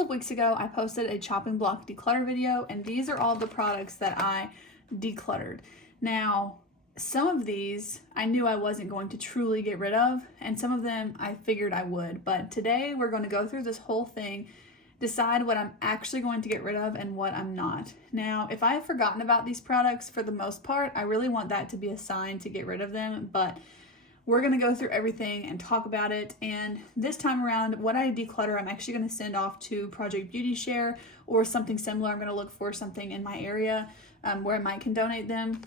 couple of weeks ago, I posted a chopping block declutter video, and these are all the products that I decluttered. Now, some of these I knew I wasn't going to truly get rid of, and some of them I figured I would. But today we're going to go through this whole thing, decide what I'm actually going to get rid of and what I'm not. Now, if I have forgotten about these products, for the most part, I really want that to be a sign to get rid of them, but we're going to go through everything and talk about it. And this time around, what I declutter, I'm actually going to send off to Project Beauty Share or something similar. I'm going to look for something in my area where I might can donate them.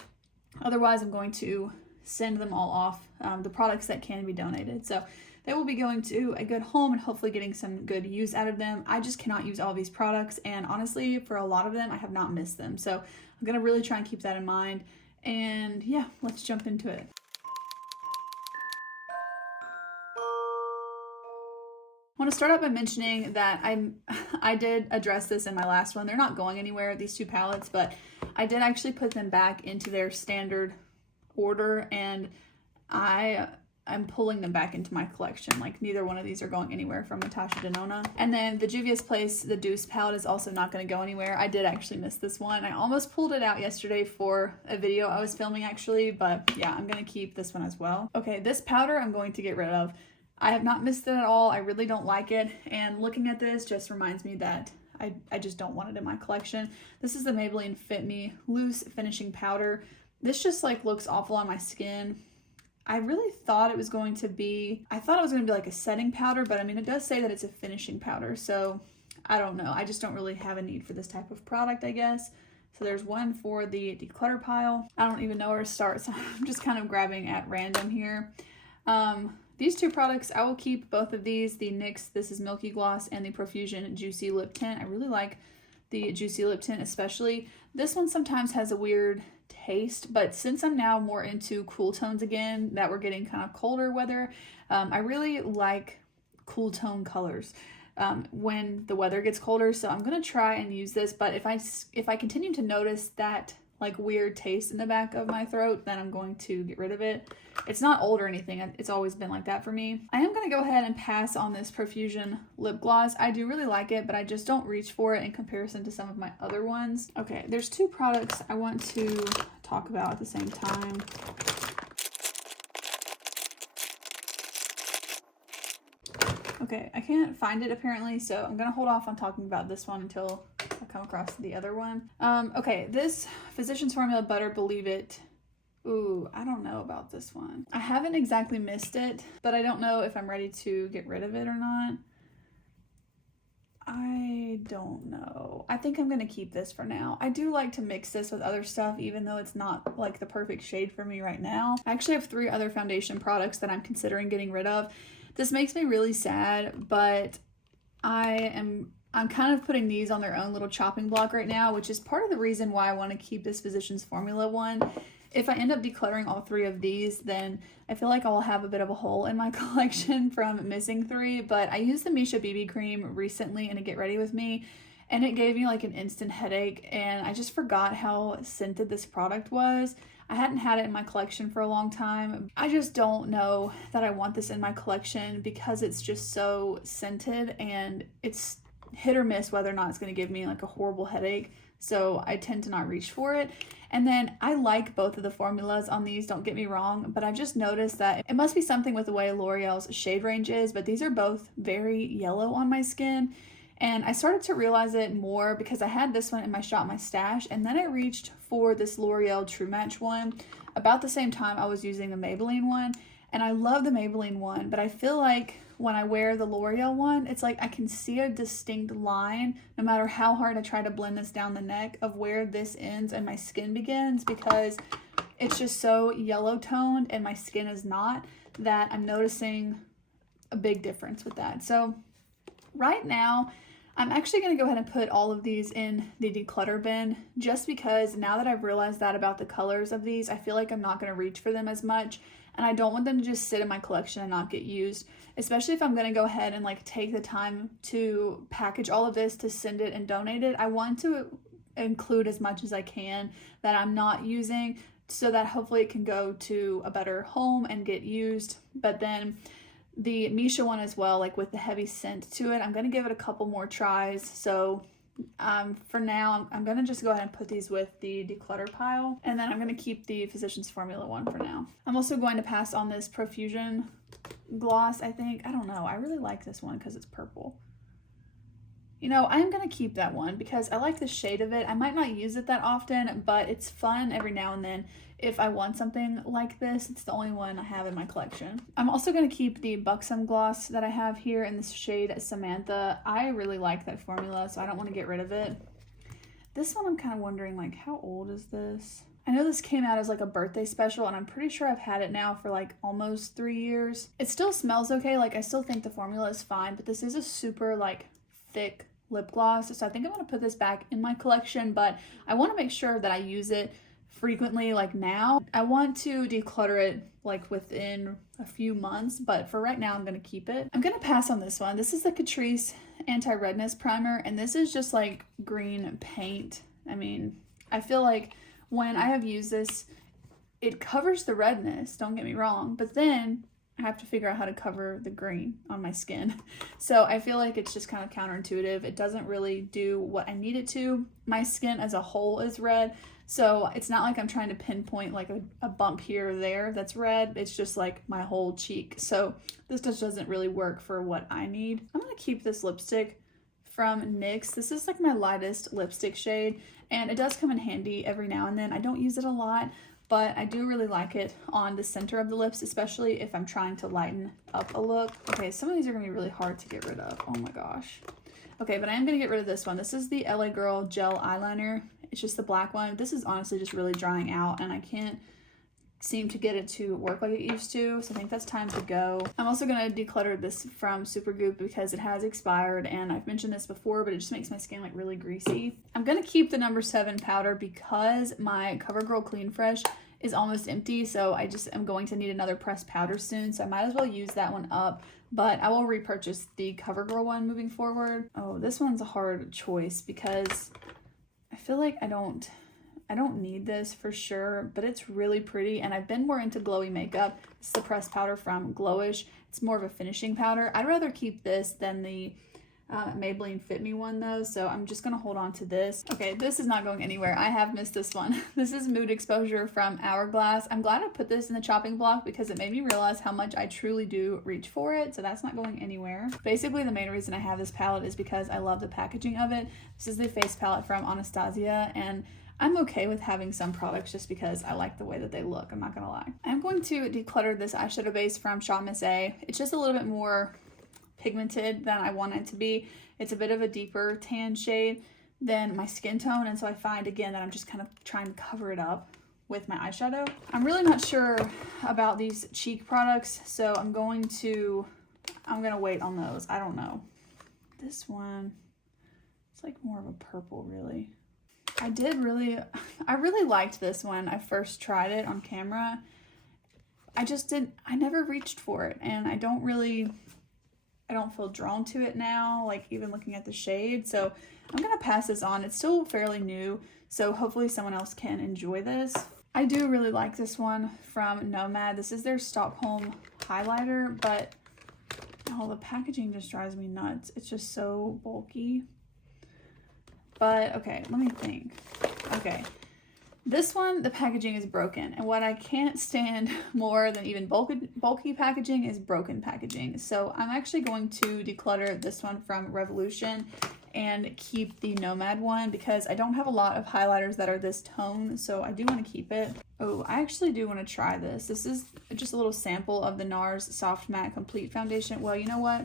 Otherwise, I'm going to send them all off, the products that can be donated. So they will be going to a good home and hopefully getting some good use out of them. I just cannot use all these products, and honestly, for a lot of them, I have not missed them. So I'm going to really try and keep that in mind. And yeah, let's jump into it. I want to start out by mentioning that I did address this in my last one. They're not going anywhere, these two palettes, but I did actually put them back into their standard order, and I'm pulling them back into my collection. Like, neither one of these are going anywhere from Natasha Denona. And then the Juvia's Place, the Deuce palette, is also not going to go anywhere. I did actually miss this one. I almost pulled it out yesterday for a video I was filming actually, but yeah, I'm going to keep this one as well. Okay, this powder I'm going to get rid of. I have not missed it at all. I really don't like it, and looking at this just reminds me that I just don't want it in my collection. This is the Maybelline Fit Me Loose Finishing Powder. This just like looks awful on my skin. I really thought it was going to be, like a setting powder, but I mean, it does say that it's a finishing powder, so I don't know. I just don't really have a need for this type of product, I guess. So there's one for the declutter pile. I don't even know where to start, so I'm just kind of grabbing at random here. These two products, I will keep both of these, the NYX This Is Milky Gloss and the Profusion Juicy Lip Tint. I really like the Juicy Lip Tint especially. This one sometimes has a weird taste, but since I'm now more into cool tones again, that we're getting kind of colder weather, I really like cool tone colors when the weather gets colder. So I'm going to try and use this, but if I continue to notice that like weird taste in the back of my throat, then I'm going to get rid of it. It's not old or anything. It's always been like that for me. I am going to go ahead and pass on this Profusion lip gloss. I do really like it, but I just don't reach for it in comparison to some of my other ones. Okay, there's two products I want to talk about at the same time. Okay, I can't find it apparently, so I'm going to hold off on talking about this one until I come across the other one. Okay, this Physicians Formula Butter Believe It. Ooh, I don't know about this one. I haven't exactly missed it, but I don't know if I'm ready to get rid of it or not. I don't know. I think I'm going to keep this for now. I do like to mix this with other stuff, even though it's not like the perfect shade for me right now. I actually have 3 other foundation products that I'm considering getting rid of. This makes me really sad, but I'm kind of putting these on their own little chopping block right now, which is part of the reason why I want to keep this Physicians Formula one. If I end up decluttering all 3 of these, then I feel like I'll have a bit of a hole in my collection from missing 3, but I used the Misha BB cream recently in a Get Ready With Me, and it gave me like an instant headache, and I just forgot how scented this product was. I hadn't had it in my collection for a long time. I just don't know that I want this in my collection because it's just so scented, and it's hit or miss whether or not it's going to give me like a horrible headache. So I tend to not reach for it. And then I like both of the formulas on these, don't get me wrong, but I've just noticed that it must be something with the way L'Oreal's shade range is, but these are both very yellow on my skin. And I started to realize it more because I had this one in my Shop My Stash, and then I reached for this L'Oreal True Match one about the same time I was using the Maybelline one. And I love the Maybelline one, but I feel like when I wear the L'Oreal one, it's like I can see a distinct line no matter how hard I try to blend this down the neck of where this ends and my skin begins, because it's just so yellow toned and my skin is not, that I'm noticing a big difference with that. So right now, I'm actually going to go ahead and put all of these in the declutter bin, just because now that I've realized that about the colors of these, I feel like I'm not going to reach for them as much, and I don't want them to just sit in my collection and not get used, especially if I'm going to go ahead and like take the time to package all of this to send it and donate it. I want to include as much as I can that I'm not using, so that hopefully it can go to a better home and get used. But then the Misha one as well, like with the heavy scent to it. I'm going to give it a couple more tries. So for now, I'm going to just go ahead and put these with the declutter pile. And then I'm going to keep the Physicians Formula one for now. I'm also going to pass on this Profusion gloss, I think. I don't know. I really like this one because it's purple. You know, I'm going to keep that one because I like the shade of it. I might not use it that often, but it's fun every now and then. If I want something like this, it's the only one I have in my collection. I'm also going to keep the Buxom gloss that I have here in this shade Samantha. I really like that formula, so I don't want to get rid of it. This one I'm kind of wondering, like, how old is this? I know this came out as like a birthday special, and I'm pretty sure I've had it now for like almost 3 years. It still smells okay. Like, I still think the formula is fine, but this is a super like thick lip gloss, so I think I'm going to put this back in my collection, but I want to make sure that I use it frequently. Like, now I want to declutter it like within a few months, but for right now I'm going to keep it. I'm going to pass on this one. This is the Catrice anti-redness primer, and this is just like green paint. I mean, I feel like when I have used this, it covers the redness, don't get me wrong, but then I have to figure out how to cover the green on my skin. So I feel like it's just kind of counterintuitive. It doesn't really do what I need it to. My skin as a whole is red, so it's not like I'm trying to pinpoint like a bump here or there that's red. It's just like my whole cheek. So this just doesn't really work for what I need. I'm going to keep this lipstick from NYX. This is like my lightest lipstick shade, and it does come in handy every now and then. I don't use it a lot, but I do really like it on the center of the lips, especially if I'm trying to lighten up a look. Okay, some of these are gonna be really hard to get rid of. Oh my gosh. Okay, but I am gonna get rid of this one. This is the LA Girl Gel Eyeliner. It's just the black one. This is honestly just really drying out, and I can't seem to get it to work like it used to, so I think that's time to go. I'm also gonna declutter this from Supergoop because it has expired, and I've mentioned this before, but it just makes my skin like really greasy. I'm gonna keep the number 7 powder because my CoverGirl Clean Fresh is almost empty, so I just am going to need another pressed powder soon, so I might as well use that one up, but I will repurchase the CoverGirl one moving forward. Oh, this one's a hard choice because I feel like I don't need this for sure, but it's really pretty, and I've been more into glowy makeup. This is the pressed powder from Glowish. It's more of a finishing powder. I'd rather keep this than the Maybelline Fit Me one though, so I'm just gonna hold on to this. Okay, this is not going anywhere. I have missed this one. This is Mood Exposure from Hourglass. I'm glad I put this in the chopping block because it made me realize how much I truly do reach for it, so that's not going anywhere. Basically, the main reason I have this palette is because I love the packaging of it. This is the face palette from Anastasia, and I'm okay with having some products just because I like the way that they look, I'm not gonna lie. I'm going to declutter this eyeshadow base from Shot Miss A. It's just a little bit more pigmented than I want it to be. It's a bit of a deeper tan shade than my skin tone, and so I find again that I'm just kind of trying to cover it up with my eyeshadow. I'm really not sure about these cheek products, so I'm gonna wait on those. I don't know. This one, it's like more of a purple really. I really liked this one. I first tried it on camera. I never reached for it, and I don't feel drawn to it now, like even looking at the shade. So I'm gonna pass this on. It's still fairly new, so hopefully someone else can enjoy this. I do really like this one from Nomad. This is their Stockholm highlighter, but oh, the packaging just drives me nuts. It's just so bulky. But okay, let me think. Okay, this one, the packaging is broken, and what I can't stand more than even bulky packaging is broken packaging. So I'm actually going to declutter this one from Revolution and keep the Nomad one because I don't have a lot of highlighters that are this tone, so I do want to keep it. Oh, I actually do want to try this. This is just a little sample of the NARS Soft Matte Complete Foundation. Well, you know what?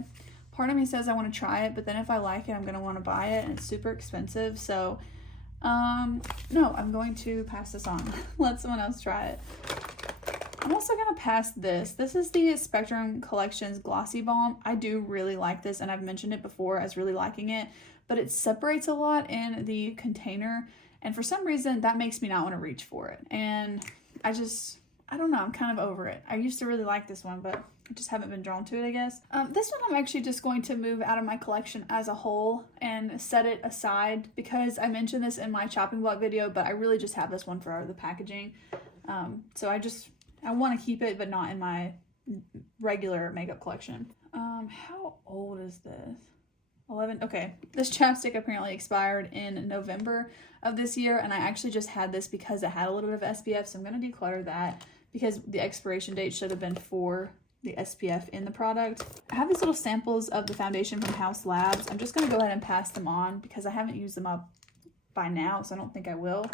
Part of me says I want to try it, but then if I like it, I'm going to want to buy it, and it's super expensive. So, no, I'm going to pass this on. Let someone else try it. I'm also going to pass this. This is the Spectrum Collections Glossy Balm. I do really like this, and I've mentioned it before as really liking it, but it separates a lot in the container, and for some reason, that makes me not want to reach for it. And I don't know, I'm kind of over it. I used to really like this one, but I just haven't been drawn to it, I guess. This one I'm actually just going to move out of my collection as a whole and set it aside because I mentioned this in my chopping block video, but I really just have this one for the packaging. So I want to keep it, but not in my regular makeup collection. How old is this? 11. Okay, this chapstick apparently expired in November of this year, and I actually just had this because it had a little bit of SPF, so I'm going to declutter that because the expiration date should have been for the SPF in the product. I have these little samples of the foundation from House Labs. I'm just going to go ahead and pass them on because I haven't used them up by now, so I don't think I will.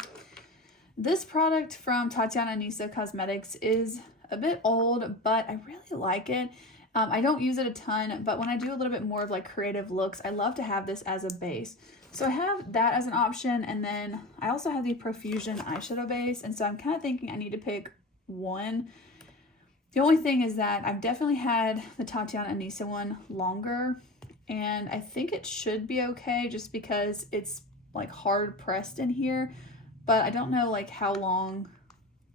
This product from Tatiana Anisa Cosmetics is a bit old, but I really like it. I don't use it a ton, but when I do a little bit more of like creative looks, I love to have this as a base. So I have that as an option, and then I also have the Profusion eyeshadow base, and so I'm kind of thinking I need to pick one. The only thing is that I've definitely had the Tatiana Anisa one longer, and I think it should be okay just because it's like hard pressed in here, but I don't know like how long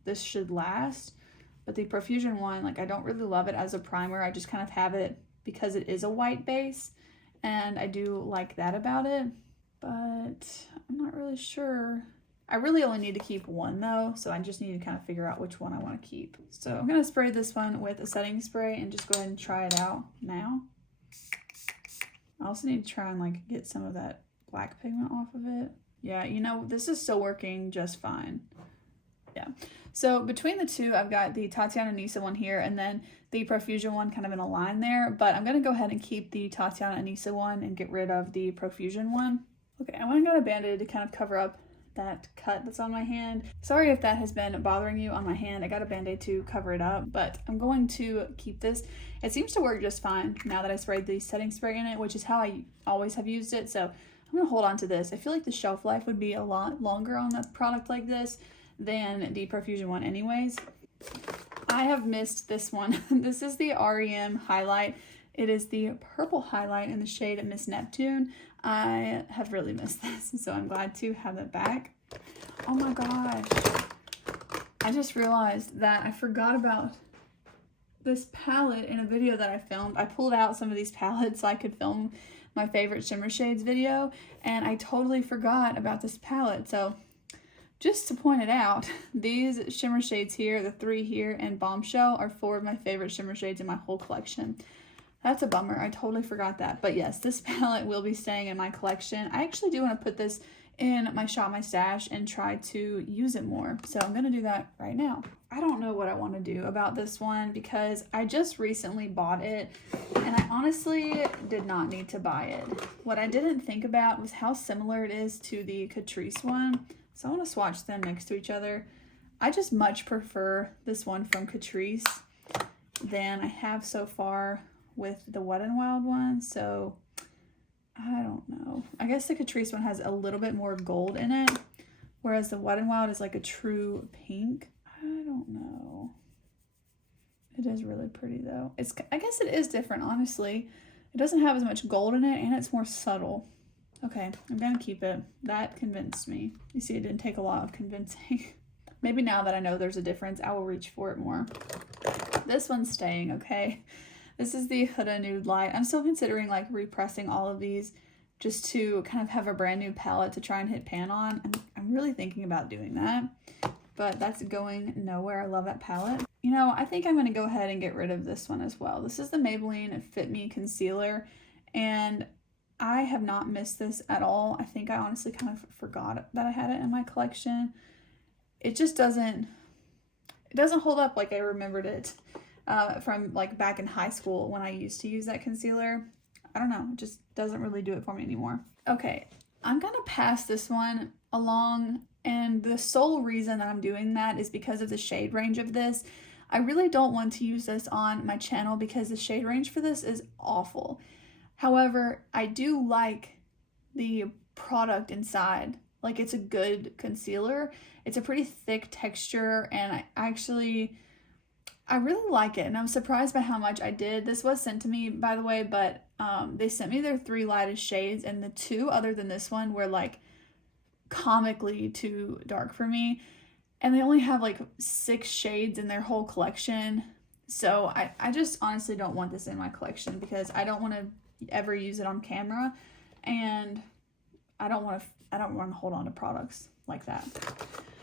this should last. But the Profusion one, like I don't really love it as a primer. I just kind of have it because it is a white base, and I do like that about it, but I'm not really sure. I really only need to keep one though, so I just need to kind of figure out which one I want to keep. So I'm going to spray this one with a setting spray and just go ahead and try it out now. I also need to try and like get some of that black pigment off of it. Yeah, you know, this is still working just fine. Yeah. So between the two, I've got the Tatiana Anisa one here and then the Profusion one kind of in a line there, but I'm going to go ahead and keep the Tatiana Anisa one and get rid of the Profusion one. Okay, I went and got a Band-Aid to kind of cover up that cut that's on my hand. Sorry if that has been bothering you on my hand. I got a Band-Aid to cover it up, but I'm going to keep this. It seems to work just fine now that I sprayed the setting spray in it, which is how I always have used it. So I'm going to hold on to this. I feel like the shelf life would be a lot longer on a product like this than the Profusion one anyways. I have missed this one. This is the REM highlight. It is the purple highlight in the shade Miss Neptune. I have really missed this, so I'm glad to have it back. Oh my gosh. I just realized that I forgot about this palette in a video that I filmed. I pulled out some of these palettes so I could film my favorite shimmer shades video, and I totally forgot about this palette. So just to point it out, these shimmer shades here, the 3 here, and Bombshell are 4 of my favorite shimmer shades in my whole collection. That's a bummer. I totally forgot that. But yes, this palette will be staying in my collection. I actually do want to put this in my Shop My Stash and try to use it more. So I'm going to do that right now. I don't know what I want to do about this one because I just recently bought it and I honestly did not need to buy it. What I didn't think about was how similar it is to the Catrice one. So I want to swatch them next to each other. I just much prefer this one from Catrice than I have so far with the Wet n Wild one. So I don't know. I guess the Catrice one has a little bit more gold in it, whereas the Wet n Wild is like a true pink. I don't know. It is really pretty though. I guess it is different, honestly. It doesn't have as much gold in it and it's more subtle. Okay, I'm gonna keep it. That convinced me. You see, it didn't take a lot of convincing. Maybe now that I know there's a difference, I will reach for it more. This one's staying, okay? This is the Huda Nude Light. I'm still considering like repressing all of these just to kind of have a brand new palette to try and hit pan on. I'm really thinking about doing that, but that's going nowhere. I love that palette. You know, I think I'm gonna go ahead and get rid of this one as well. This is the Maybelline Fit Me Concealer, and I have not missed this at all. I think I honestly kind of forgot that I had it in my collection. It just doesn't hold up like I remembered it from like back in high school when I used to use that concealer. I don't know, it just doesn't really do it for me anymore. Okay, I'm gonna pass this one along, and the sole reason that I'm doing that is because of the shade range of this. I really don't want to use this on my channel because the shade range for this is awful. However, I do like the product inside. Like, it's a good concealer. It's a pretty thick texture, and I really like it, and I'm surprised by how much I did. This was sent to me, by the way, but they sent me their 3 lightest shades, and the 2 other than this one were like comically too dark for me, and they only have like 6 shades in their whole collection. So I just honestly don't want this in my collection because I don't want to ever use it on camera, and I don't want to hold on to products like that.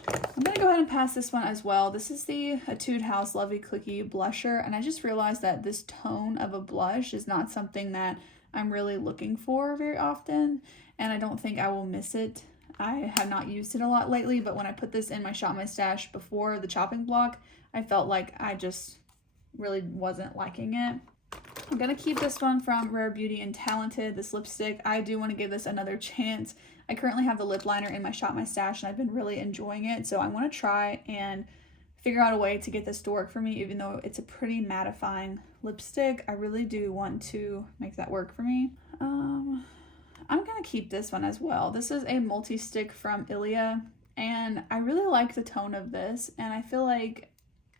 I'm gonna go ahead and pass this one as well. This is the Etude House Lovely Clicky Blusher, and I just realized that this tone of a blush is not something that I'm really looking for very often, and I don't think I will miss it. I have not used it a lot lately, but when I put this in my Shop My Stash before the chopping block, I felt like I just really wasn't liking it. I'm gonna keep this one from Rare Beauty and Talented, this lipstick. I do want to give this another chance. I currently have the lip liner in my Shop My Stash and I've been really enjoying it, so I want to try and figure out a way to get this to work for me. Even though it's a pretty mattifying lipstick, I really do want to make that work for me. I'm gonna keep this one as well. This is a multi-stick from Ilia, and I really like the tone of this, and I feel like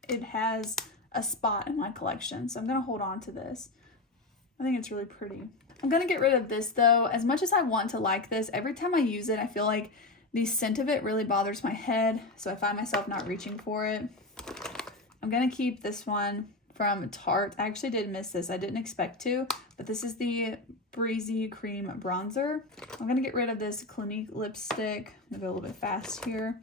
it has a spot in my collection, so I'm gonna hold on to this. I think it's really pretty. I'm gonna get rid of this though. As much as I want to like this, every time I use it, I feel like the scent of it really bothers my head, so I find myself not reaching for it. I'm gonna keep this one from Tarte. I actually did miss this. I didn't expect to, but this is the Breezy Cream Bronzer. I'm gonna get rid of this Clinique lipstick. I'm gonna go a little bit fast here.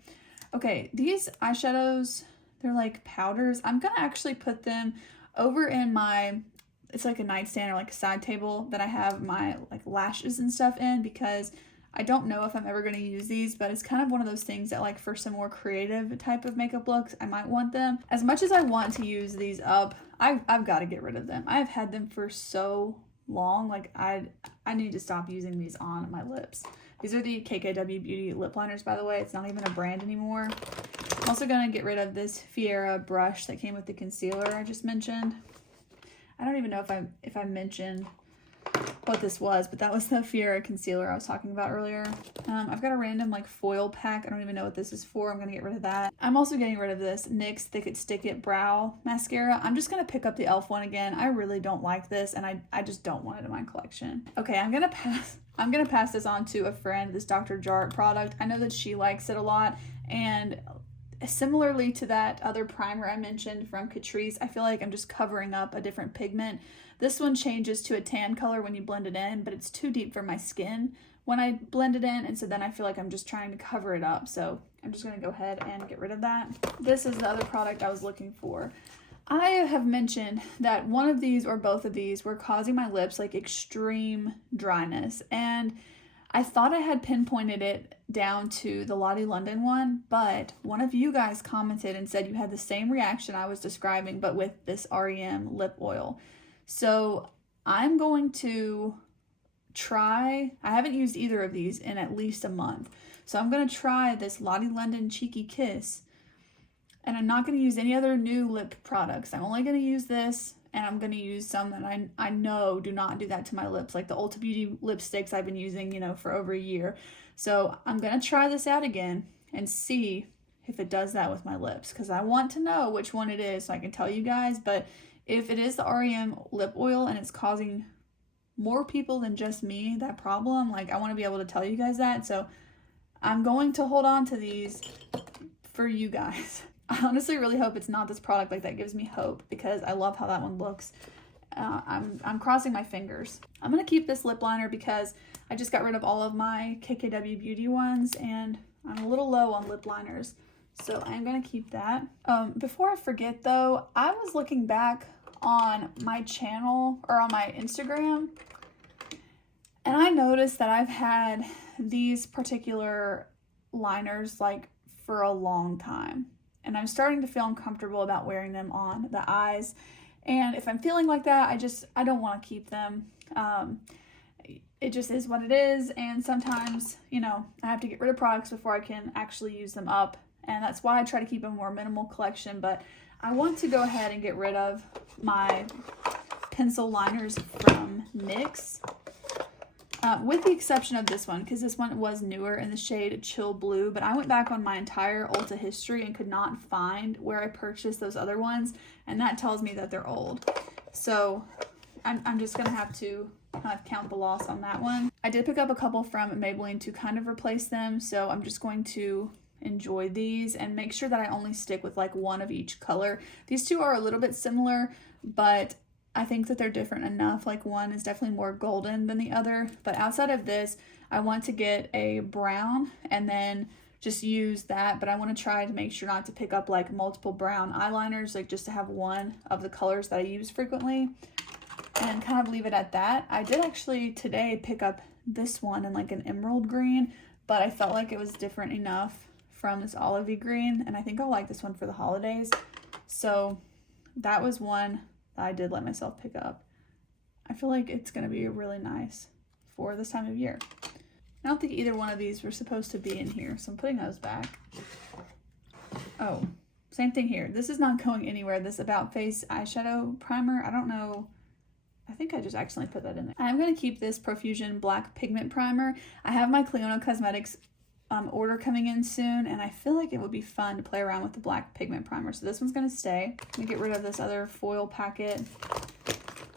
Okay, these eyeshadows, they're like powders. I'm gonna actually put them over in my, it's like a nightstand or like a side table that I have my like lashes and stuff in, because I don't know if I'm ever going to use these, but it's kind of one of those things that like for some more creative type of makeup looks, I might want them. As much as I want to use these up, I've got to get rid of them. I've had them for so long, like I need to stop using these on my lips. These are the KKW Beauty lip liners, by the way. It's not even a brand anymore. I'm also going to get rid of this Fiera brush that came with the concealer I just mentioned. I don't even know if I mentioned what this was, but that was the Fiera concealer I was talking about earlier. I've got a random like foil pack. I don't even know what this is for. I'm gonna get rid of that. I'm also getting rid of this NYX Thick It Stick It brow mascara. I'm just gonna pick up the e.l.f. one again. I really don't like this, and I just don't want it in my collection. Okay, I'm gonna pass this on to a friend, this Dr. Jart product. I know that she likes it a lot, and similarly to that other primer I mentioned from Catrice, I feel like I'm just covering up a different pigment. This one changes to a tan color when you blend it in, but it's too deep for my skin when I blend it in, and so then I feel like I'm just trying to cover it up. So I'm just going to go ahead and get rid of that. This is the other product I was looking for. I have mentioned that one of these or both of these were causing my lips like extreme dryness, and I thought I had pinpointed it down to the Lottie London one, but one of you guys commented and said you had the same reaction I was describing, but with this REM lip oil. So I'm going to try, I haven't used either of these in at least a month. So I'm going to try this Lottie London Cheeky Kiss, and I'm not going to use any other new lip products. I'm only going to use this, and I'm going to use some that I know do not do that to my lips, like the Ulta Beauty lipsticks I've been using, you know, for over a year. So I'm going to try this out again and see if it does that with my lips, because I want to know which one it is so I can tell you guys. But if it is the REM lip oil and it's causing more people than just me that problem, like I want to be able to tell you guys that. So I'm going to hold on to these for you guys. I honestly really hope it's not this product. Like, that gives me hope because I love how that one looks. I'm crossing my fingers. I'm going to keep this lip liner because I just got rid of all of my KKW Beauty ones and I'm a little low on lip liners. So I'm going to keep that. Before I forget though, I was looking back on my channel or on my Instagram, and I noticed that I've had these particular liners like for a long time, and I'm starting to feel uncomfortable about wearing them on the eyes. And if I'm feeling like that, I don't want to keep them. It just is what it is, and sometimes, you know, I have to get rid of products before I can actually use them up, and that's why I try to keep a more minimal collection. But I want to go ahead and get rid of my pencil liners from NYX, with the exception of this one, because this one was newer in the shade Chill Blue, but I went back on my entire Ulta history and could not find where I purchased those other ones, and that tells me that they're old. So I'm just going to have to kind of count the loss on that one. I did pick up a couple from Maybelline to kind of replace them, so I'm just going to enjoy these and make sure that I only stick with like one of each color. These two are a little bit similar, but I think that they're different enough. Like, one is definitely more golden than the other, but outside of this, I want to get a brown and then just use that, but I want to try to make sure not to pick up like multiple brown eyeliners, like just to have one of the colors that I use frequently and kind of leave it at that. I did actually today pick up this one in like an emerald green, but I felt like it was different enough from this olivey green, and I think I'll like this one for the holidays. So that was one that I did let myself pick up. I feel like it's going to be really nice for this time of year. I don't think either one of these were supposed to be in here, so I'm putting those back. Oh, same thing here. This is not going anywhere. This About Face eyeshadow primer. I don't know. I think I just accidentally put that in there. I'm going to keep this Profusion Black Pigment Primer. I have my Clionadh Cosmetics order coming in soon, and I feel like it would be fun to play around with the black pigment primer. So this one's going to stay. Let me get rid of this other foil packet.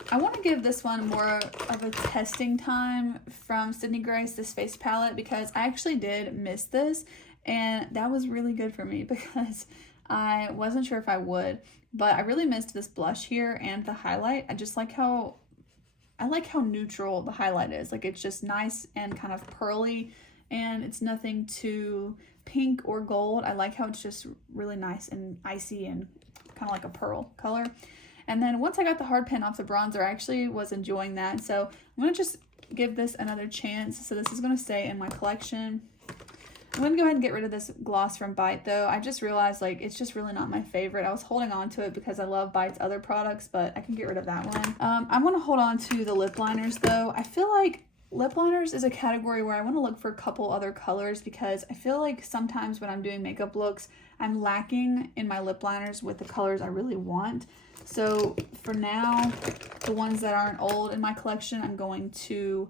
I want to give this one more of a testing time from Sydney Grace, this face palette, because I actually did miss this, and that was really good for me because I wasn't sure if I would, but I really missed this blush here and the highlight. I just like how neutral the highlight is. Like, it's just nice and kind of pearly, and it's nothing too pink or gold. I like how it's just really nice and icy and kind of like a pearl color. And then once I got the hard pan off the bronzer, I actually was enjoying that. So I'm going to just give this another chance. So this is going to stay in my collection. I'm going to go ahead and get rid of this gloss from Bite, though. I just realized, like, it's just really not my favorite. I was holding on to it because I love Bite's other products, but I can get rid of that one. I'm going to hold on to the lip liners, though. I feel like lip liners is a category where I want to look for a couple other colors, because I feel like sometimes when I'm doing makeup looks, I'm lacking in my lip liners with the colors I really want. So for now, the ones that aren't old in my collection, I'm going to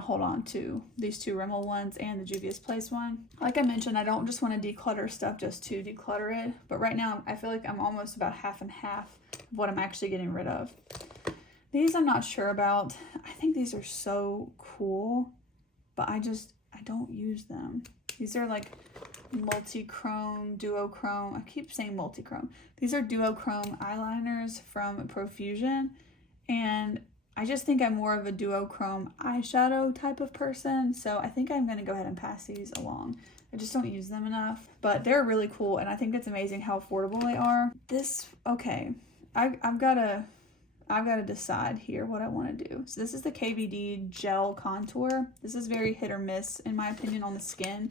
hold on to these two Rimmel ones and the Juvia's Place one. Like I mentioned, I don't just want to declutter stuff just to declutter it, but right now I feel like I'm almost about half and half of what I'm actually getting rid of. These I'm not sure about. I think these are so cool, but I don't use them. These are like multi-chrome, duochrome. I keep saying multi-chrome. These are duochrome eyeliners from Profusion, and I just think I'm more of a duochrome eyeshadow type of person, so I think I'm going to go ahead and pass these along. I just don't use them enough, but they're really cool, and I think it's amazing how affordable they are. This, okay, I've got to decide here what I want to do. So this is the KVD Gel Contour. This is very hit or miss, in my opinion, on the skin.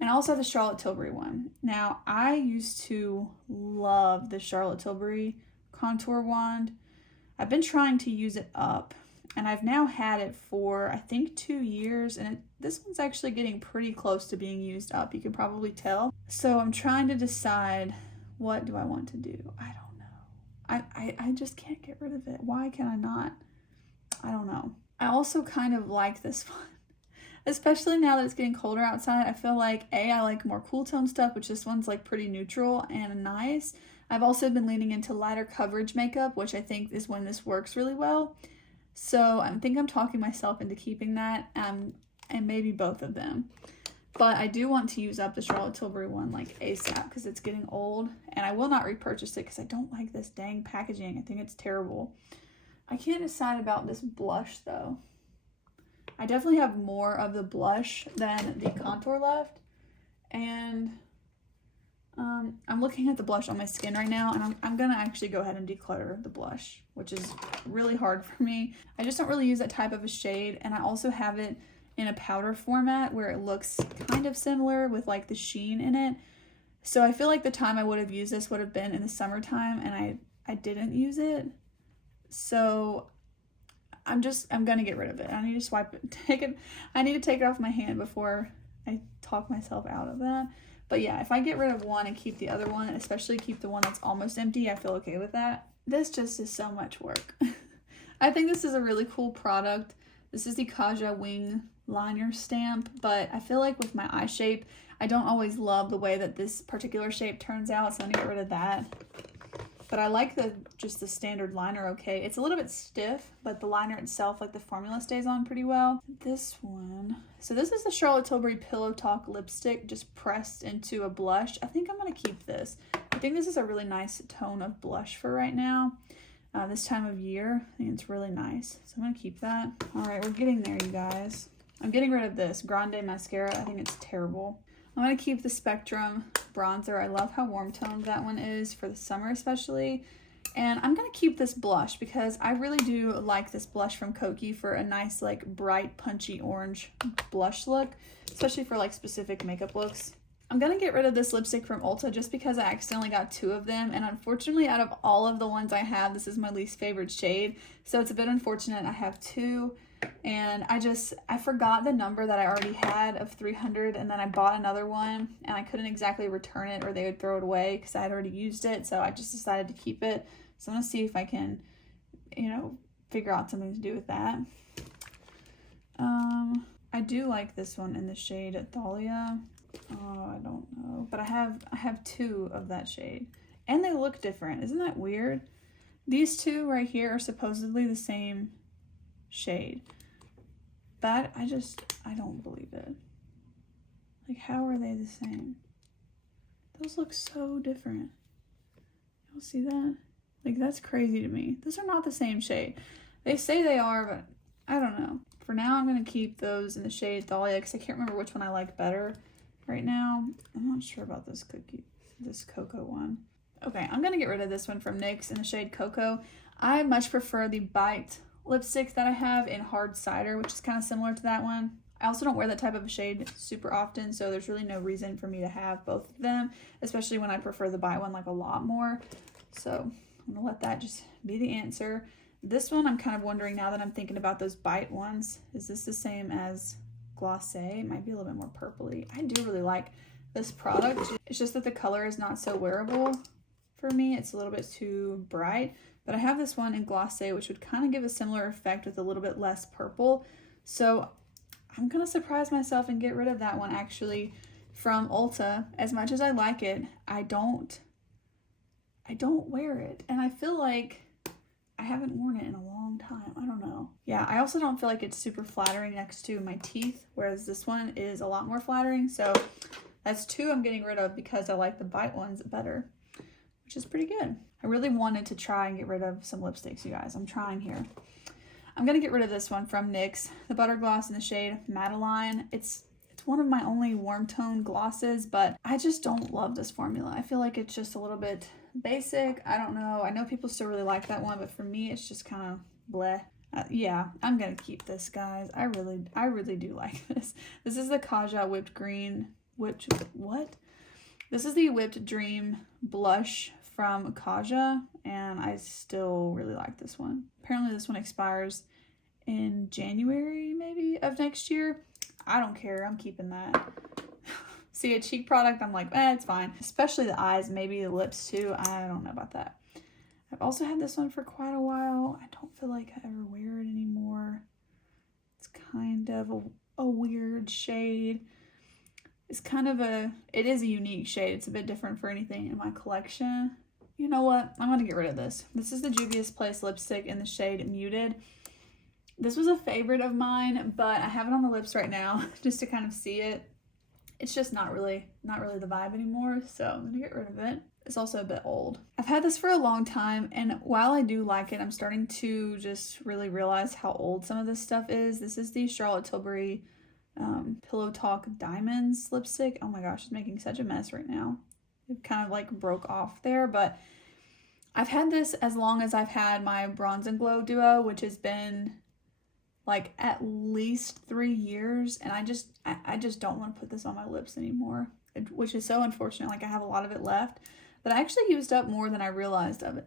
And I also have the Charlotte Tilbury one. Now, I used to love the Charlotte Tilbury contour wand. I've been trying to use it up, and I've now had it for, I think, 2 years, and this one's actually getting pretty close to being used up. You can probably tell. So I'm trying to decide, what do I want to do? I don't know. I just can't get rid of it. Why can I not? I don't know. I also kind of like this one. Especially now that it's getting colder outside, I feel like, I like more cool tone stuff, which this one's like pretty neutral and nice. I've also been leaning into lighter coverage makeup, which I think is when this works really well. So I think I'm talking myself into keeping that, and maybe both of them. But I do want to use up the Charlotte Tilbury one like ASAP because it's getting old, and I will not repurchase it because I don't like this dang packaging. I think it's terrible. I can't decide about this blush though. I definitely have more of the blush than the contour left, and I'm looking at the blush on my skin right now, and I'm gonna actually go ahead and declutter the blush, which is really hard for me. I just don't really use that type of a shade, and I also have it in a powder format where it looks kind of similar with like the sheen in it. So I feel like the time I would have used this would have been in the summertime, and I didn't use it. So I'm gonna get rid of it. I need to swipe it, I need to take it off my hand before I talk myself out of that. But yeah, if I get rid of one and keep the other one, especially keep the one that's almost empty, I feel okay with that. This just is so much work. I think this is a really cool product. This is the Kaja Wing liner stamp, but I feel like with my eye shape, I don't always love the way that this particular shape turns out, so I'm gonna get rid of that. But I like just the standard liner okay. It's a little bit stiff, but the liner itself, like the formula, stays on pretty well. This one, so this is the Charlotte Tilbury Pillow Talk lipstick just pressed into a blush. I think I'm gonna keep this. I think this is a really nice tone of blush for right now. This time of year, I think it's really nice. So I'm gonna keep that. All right, we're getting there, you guys. I'm getting rid of this Grande mascara. I think it's terrible. I'm going to keep the Spectrum bronzer. I love how warm toned that one is for the summer especially. And I'm going to keep this blush because I really do like this blush from Kokie for a nice like bright punchy orange blush look, especially for like specific makeup looks. I'm going to get rid of this lipstick from Ulta just because I accidentally got 2 of them. And unfortunately, out of all of the ones I have, this is my least favorite shade. So it's a bit unfortunate I have 2. And I forgot the number that I already had of 300, and then I bought another one and I couldn't exactly return it or they would throw it away because I had already used it. So I just decided to keep it. So I'm going to see if I can, you know, figure out something to do with that. I do like this one in the shade Thalia. Oh, I don't know. But I have 2 of that shade. And they look different. Isn't that weird? These 2 right here are supposedly the same shade. But I don't believe it. Like, how are they the same? Those look so different. Y'all see that? Like, that's crazy to me. Those are not the same shade. They say they are, but I don't know. For now, I'm going to keep those in the shade Thalia because I can't remember which one I like better right now. I'm not sure about this cocoa one. Okay, I'm going to get rid of this one from NYX in the shade Cocoa. I much prefer the Bite lipstick that I have in Hard Cider, which is kind of similar to that one. I also don't wear that type of a shade super often, so there's really no reason for me to have both of them, especially when I prefer the Bite one like a lot more. So I'm gonna let that just be the answer. This one, I'm kind of wondering now that I'm thinking about those Bite ones, is this the same as Glacé? It might be a little bit more purpley. I do really like this product. It's just that the color is not so wearable for me. It's a little bit too bright. But I have this one in Glacé, which would kind of give a similar effect with a little bit less purple. So I'm going to surprise myself and get rid of that one actually from Ulta. As much as I like it, I don't wear it. And I feel like I haven't worn it in a long time. I don't know. Yeah, I also don't feel like it's super flattering next to my teeth, whereas this one is a lot more flattering. So that's 2 I'm getting rid of because I like the Bite ones better, which is pretty good. I really wanted to try and get rid of some lipsticks, you guys. I'm trying here. I'm going to get rid of this one from NYX, the Butter Gloss in the shade Madeline. It's one of my only warm tone glosses, but I just don't love this formula. I feel like it's just a little bit basic. I don't know. I know people still really like that one, but for me, it's just kind of bleh. Yeah, I'm going to keep this, guys. I really do like this. This is the Kaja Whipped Green. This is the Whipped Dream blush from Kaja, and I still really like this one. Apparently this one expires in January maybe of next year. I don't care, I'm keeping that. See a cheek product, I'm like, it's fine. Especially the eyes, maybe the lips too. I don't know about that. I've also had this one for quite a while. I don't feel like I ever wear it anymore. It's kind of a weird shade. It's kind of it is a unique shade. It's a bit different for anything in my collection. You know what? I'm going to get rid of this. This is the Juvia's Place lipstick in the shade Muted. This was a favorite of mine, but I have it on the lips right now just to kind of see it. It's just not really the vibe anymore, so I'm going to get rid of it. It's also a bit old. I've had this for a long time, and while I do like it, I'm starting to just really realize how old some of this stuff is. This is the Charlotte Tilbury Pillow Talk Diamonds lipstick. Oh my gosh, it's making such a mess right now. It kind of like broke off there, but I've had this as long as I've had my Bronze and Glow duo, which has been like at least 3 years, and I just don't want to put this on my lips anymore, which is so unfortunate. Like, I have a lot of it left, but I actually used up more than I realized of it.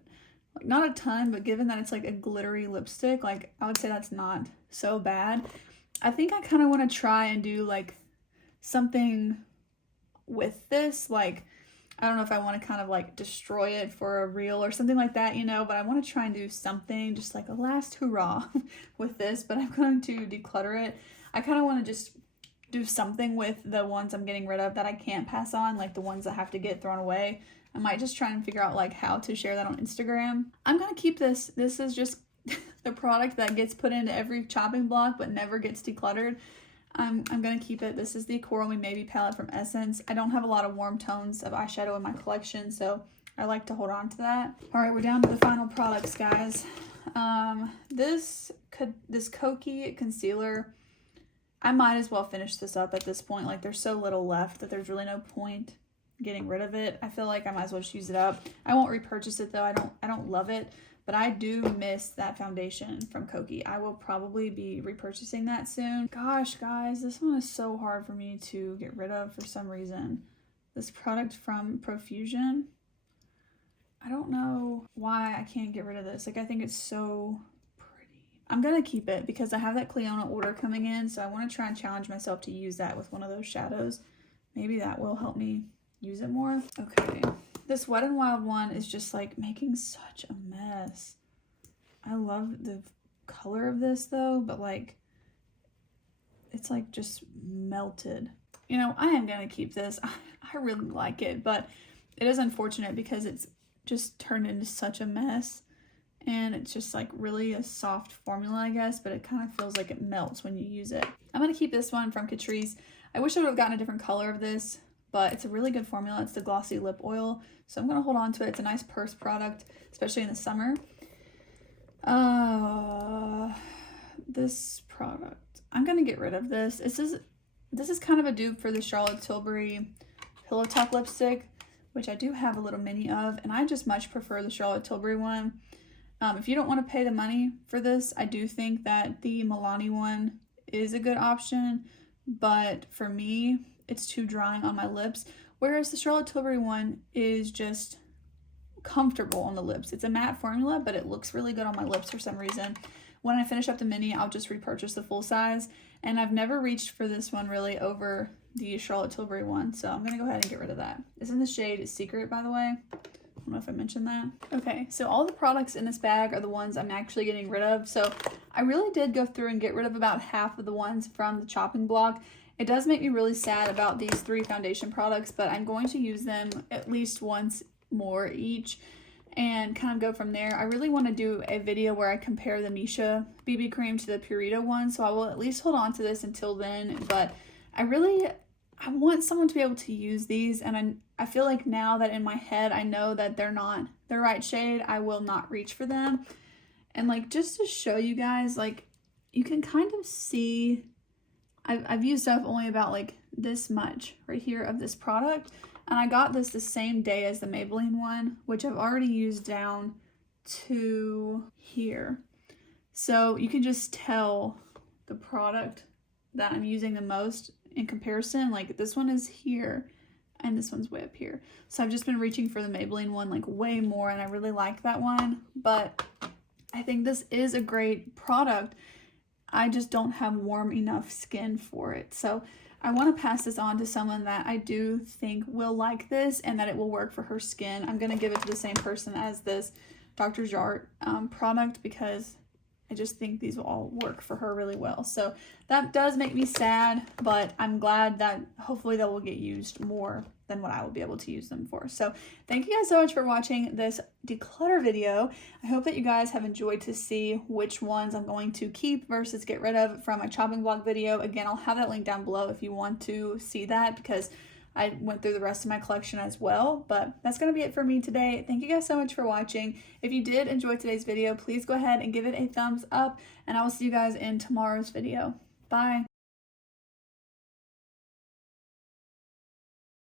Like, not a ton, but given that it's like a glittery lipstick, like, I would say that's not so bad. I think I kind of want to try and do like something with this, like, I don't know if I want to kind of like destroy it for a reel or something like that, you know, but I want to try and do something, just like a last hurrah with this, but I'm going to declutter it. I kind of want to just do something with the ones I'm getting rid of that I can't pass on, like the ones that have to get thrown away. I might just try and figure out like how to share that on Instagram. I'm going to keep this. This is just the product that gets put into every chopping block but never gets decluttered. I'm going to keep it. This is the Coral Me Maybe palette from Essence. I don't have a lot of warm tones of eyeshadow in my collection, so I like to hold on to that. All right, we're down to the final products, guys. This Kokie concealer, I might as well finish this up at this point. Like, there's so little left that there's really no point getting rid of it. I feel like I might as well just use it up. I won't repurchase it though. I don't love it, but I do miss that foundation from Kokie. I will probably be repurchasing that soon. Gosh, guys, this one is so hard for me to get rid of for some reason. This product from Profusion. I don't know why I can't get rid of this. Like, I think it's so pretty. I'm gonna keep it because I have that Cleona order coming in, so I want to try and challenge myself to use that with one of those shadows. Maybe that will help me use it more. Okay, this Wet n Wild one is just like making such a mess. I love the color of this though, but like it's like just melted. You know, I am gonna keep this. I really like it, but it is unfortunate because it's just turned into such a mess, and it's just like really a soft formula, I guess, but it kind of feels like it melts when you use it. I'm gonna keep this one from Catrice. I wish I would have gotten a different color of this, but it's a really good formula. It's the glossy lip oil, so I'm gonna hold on to it. It's a nice purse product, especially in the summer. This product, I'm gonna get rid of this. This is kind of a dupe for the Charlotte Tilbury Pillow Talk lipstick, which I do have a little mini of, and I just much prefer the Charlotte Tilbury one. If you don't want to pay the money for this, I do think that the Milani one is a good option, but for me, it's too drying on my lips, whereas the Charlotte Tilbury one is just comfortable on the lips. It's a matte formula, but it looks really good on my lips for some reason. When I finish up the mini, I'll just repurchase the full size, and I've never reached for this one really over the Charlotte Tilbury one, so I'm gonna go ahead and get rid of that. It's in the shade Secret, by the way. I don't know if I mentioned that. Okay, so all the products in this bag are the ones I'm actually getting rid of. So I really did go through and get rid of about half of the ones from the chopping block. It does make me really sad about these 3 foundation products, but I'm going to use them at least once more each and kind of go from there. I really want to do a video where I compare the Misha BB cream to the Purito one, so I will at least hold on to this until then, but I want someone to be able to use these, and I feel like now that in my head I know that they're not the right shade, I will not reach for them. And like, just to show you guys, like, you can kind of see I've used up only about like this much right here of this product, and I got this the same day as the Maybelline one, which I've already used down to here. So you can just tell the product that I'm using the most in comparison. Like, this one is here and this one's way up here. So I've just been reaching for the Maybelline one like way more, and I really like that one, but I think this is a great product. I just don't have warm enough skin for it. So I want to pass this on to someone that I do think will like this and that it will work for her skin. I'm going to give it to the same person as this Dr. Jart product because I just think these will all work for her really well. So that does make me sad, but I'm glad that hopefully they will get used more than what I will be able to use them for. So thank you guys so much for watching this declutter video. I hope that you guys have enjoyed to see which ones I'm going to keep versus get rid of from my chopping block video. Again, I'll have that link down below if you want to see that, because I went through the rest of my collection as well. But that's going to be it for me today. Thank you guys so much for watching. If you did enjoy today's video, please go ahead and give it a thumbs up, and I will see you guys in tomorrow's video. Bye.